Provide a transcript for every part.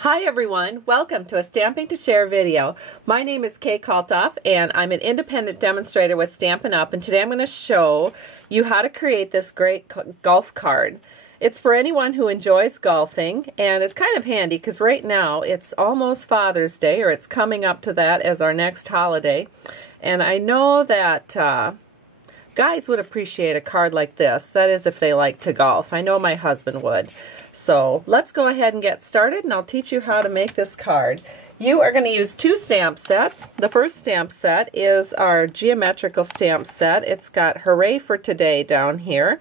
Hi everyone, welcome to a Stamping to Share video. My name is Kay Kalthoff and I'm an independent demonstrator with Stampin' Up! And today I'm going to show you how to create this great golf card. It's for anyone who enjoys golfing, and it's kind of handy because right now it's almost Father's Day, or it's coming up to that as our next holiday. And I know that guys would appreciate a card like this, that is if they like to golf. I know my husband would. So let's go ahead and get started, and I'll teach you how to make this card. You are going to use two stamp sets. The first stamp set is our geometrical stamp set. It's got Hooray for Today down here.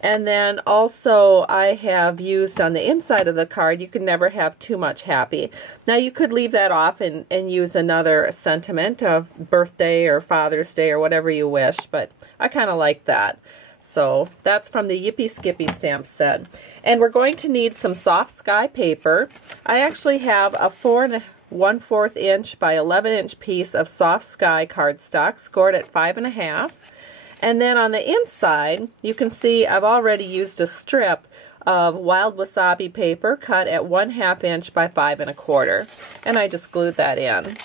And then also I have used on the inside of the card, you can never have too much happy. Now you could leave that off and use another sentiment of birthday or Father's Day or whatever you wish, but I kind of like that. So that's from the Yippee-Skippee stamp set. And we're going to need some soft sky paper. I actually have a 4 1/4 inch by 11 inch piece of soft sky cardstock scored at 5.5. And then on the inside, you can see I've already used a strip of wild wasabi paper cut at 1/2 inch by 5 1/4. And I just glued that in.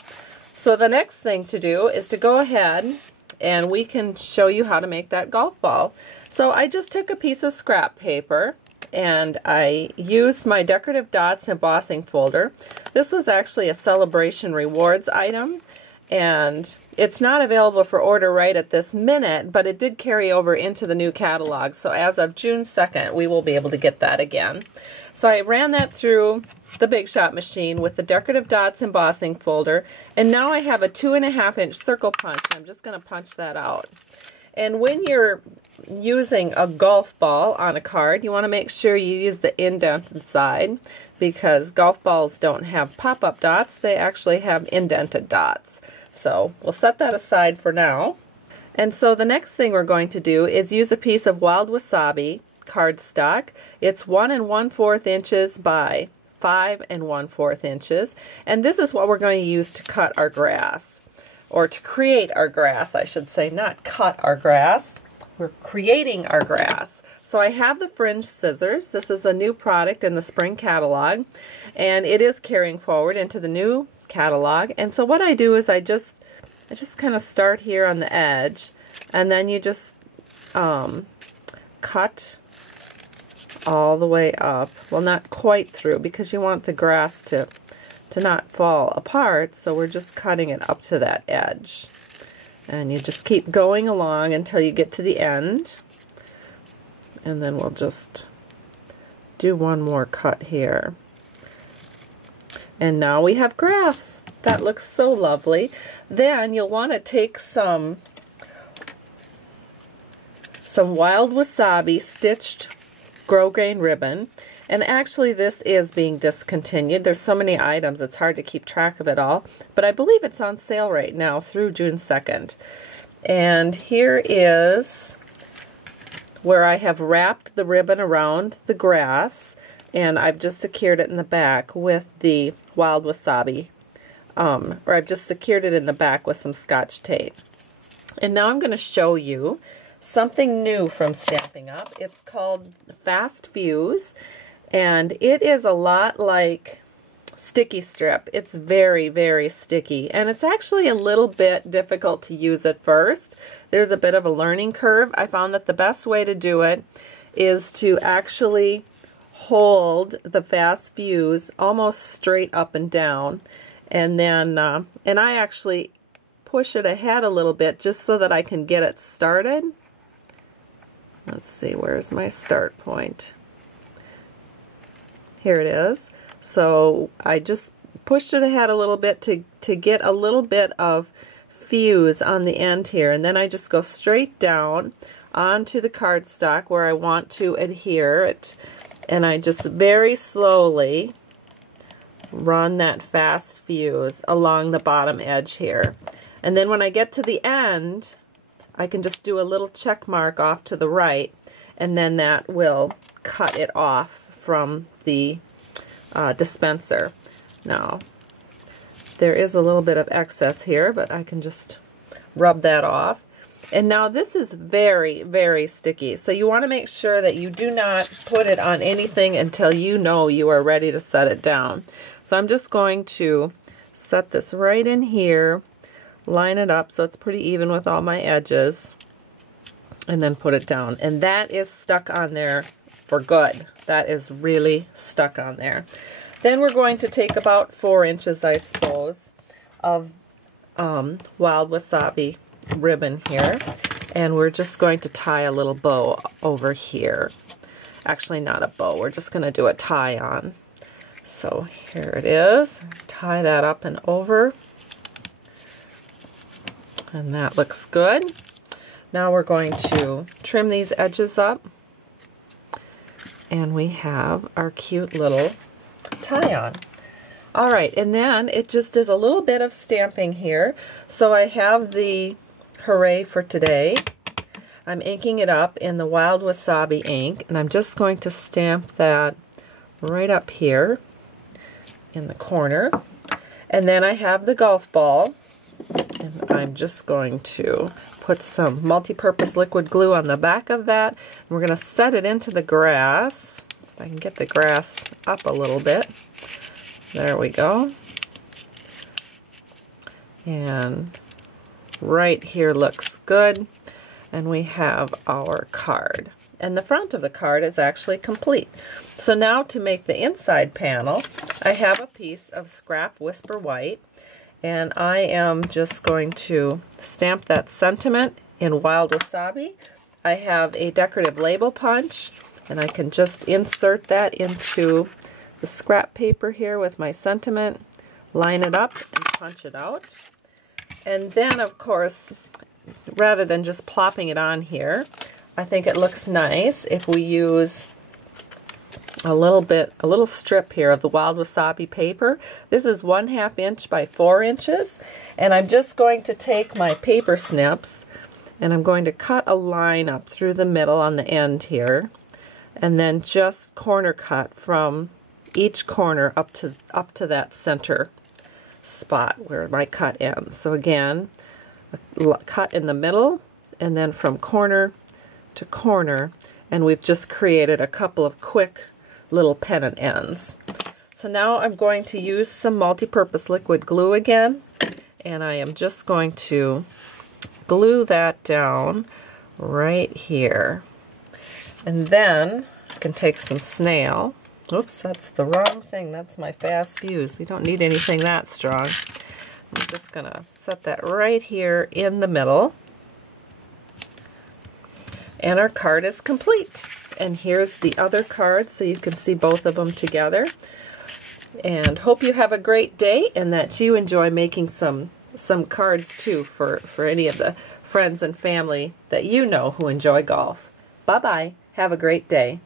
So the next thing to do is to go ahead and we can show you how to make that golf ball. So I just took a piece of scrap paper and I used my decorative dots embossing folder. This was actually a celebration rewards item, and it's not available for order right at this minute, but it did carry over into the new catalog. So as of June 2nd, we will be able to get that again. So I ran that through the Big Shot machine with the decorative dots embossing folder, and now I have a 2.5 inch circle punch. I'm just going to punch that out. And when you're using a golf ball on a card, you want to make sure you use the indented side, because golf balls don't have pop-up dots, they actually have indented dots. So we'll set that aside for now. And so the next thing we're going to do is use a piece of wild wasabi cardstock. It's 1 1/4 inches by 5 1/4 inches, and this is what we're going to use to cut our grass, or to create our grass, I should say, not cut our grass. We're creating our grass. So I have the fringe scissors. This is a new product in the spring catalog, and it is carrying forward into the new catalog. And so what I do is I just kind of start here on the edge, and then you just cut all the way up. Well, not quite through, because you want the grass to not fall apart, so we're just cutting it up to that edge. And you just keep going along until you get to the end. And then we'll just do one more cut here. And now we have grass. That looks so lovely. Then you'll want to take some wild wasabi stitched grosgrain ribbon. And actually this is being discontinued. There's so many items, it's hard to keep track of it all. But I believe it's on sale right now through June 2nd. And here is where I have wrapped the ribbon around the grass, and I've just secured it in the back with the wild wasabi. Or I've just secured it in the back with some Scotch tape. And now I'm going to show you something new from Stampin' Up! It's called Fast Fuse, and it is a lot like sticky strip. It's very, very sticky, and it's actually a little bit difficult to use at first. There's a bit of a learning curve. I found that the best way to do it is to actually hold the Fast Fuse almost straight up and down, and then and I actually push it ahead a little bit just so that I can get it started. Let's see, where's my start point? Here it is. So I just pushed it ahead a little bit to get a little bit of fuse on the end here, and then I just go straight down onto the cardstock where I want to adhere it, and I just very slowly run that fast fuse along the bottom edge here. And then when I get to the end, I can just do a little check mark off to the right, and then that will cut it off from the dispenser. Now, there is a little bit of excess here, but I can just rub that off. And now this is very, very sticky, so you want to make sure that you do not put it on anything until you know you are ready to set it down. So I'm just going to set this right in here, line it up so it's pretty even with all my edges, and then put it down. And that is stuck on there for good. That is really stuck on there. Then we're going to take about 4 inches, I suppose, of wild wasabi ribbon here, and we're just going to tie a little bow over here. Actually, not a bow. We're just going to do a tie on. So here it is. Tie that up and over. And that looks good. Now we're going to trim these edges up. And we have our cute little tie on. All right, and then it just is a little bit of stamping here. So I have the Hooray for today. I'm inking it up in the Wild Wasabi ink, and I'm just going to stamp that right up here in the corner. And then I have the golf ball, and I'm just going to put some multi-purpose liquid glue on the back of that. We're going to set it into the grass. If I can get the grass up a little bit. There we go. And right here looks good. And we have our card. And the front of the card is actually complete. So now to make the inside panel, I have a piece of scrap Whisper White. And I am just going to stamp that sentiment in Wild Wasabi. I have a decorative label punch, and I can just insert that into the scrap paper here with my sentiment, line it up, and punch it out. And then, of course, rather than just plopping it on here, I think it looks nice if we use a little strip here of the Wild Wasabi paper. This is 1/2 inch by 4 inches, and I'm just going to take my paper snips and I'm going to cut a line up through the middle on the end here, and then just corner cut from each corner up to that center spot where my cut ends. So again, a cut in the middle, and then from corner to corner, and we've just created a couple of quick little pennant ends. So now I'm going to use some multi-purpose liquid glue again, and I am just going to glue that down right here. And then I can take some snail. Oops, that's the wrong thing. That's my fast fuse. We don't need anything that strong. I'm just going to set that right here in the middle. And our card is complete. And here's the other card so you can see both of them together. And hope you have a great day and that you enjoy making some cards too for any of the friends and family that you know who enjoy golf. Bye-bye. Have a great day.